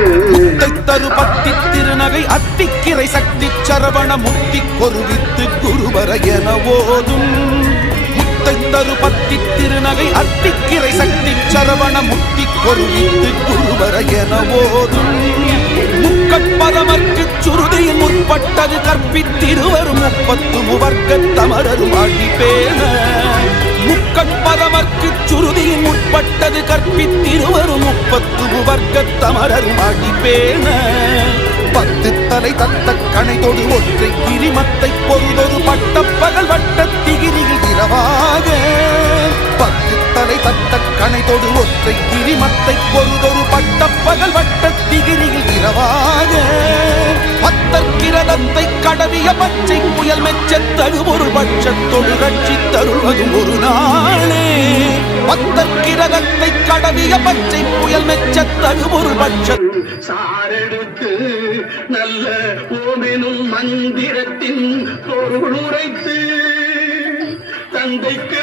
முத்தை தரு பத்தி திருநகை அத்திக்கிரை சக்தி சரவண முத்தி கொருவித்து குருவர என ஓதும் முத்தை தரு பத்தி திருநகை அத்திக்கிரை சக்தி சரவண முத்தி கொருவித்து குருவர என ஓதும் முக்கட்பதமர்க்கு சுருதியின் முற்பட்டது கற்பித்திருவரும் 30 முவர்க்கத் தமரரும் அடிப்பேன முக்கட்பதமர்க்கு சுருதியின் முற்பட்டது கற்பித்திருவரும் 30 முவர்க்கத் தமரரும் அடிப்பேன 10 தலை தத்த கணைதொடு ஒற்றை கிரிமத்தை பொருதொரு பட்டப்பகல் வட்டத்திகிரியில் இரவாக 10 தலை தத்த கணைதொடு ஒற்றை கிரிமத்தை பொருதொரு பட்டப்பகல் வட்டத்திகிரியில் இரவாக பத்தற்கிரதத்தை கடவிய பச்சை புயல் மெச்சத்தகு ஒரு பட்சத்தொடு ரட்சித்தருள்வதும் ஒரு நாளே பத்தற்கிரதத்தை கடவிய பச்சை புயல் மெச்சத்தகு ஒரு பட்ச சாரெடுத்து நல்ல ஓமெனும் மந்திரத்தின் பொருளுரைத்து தந்தைக்கு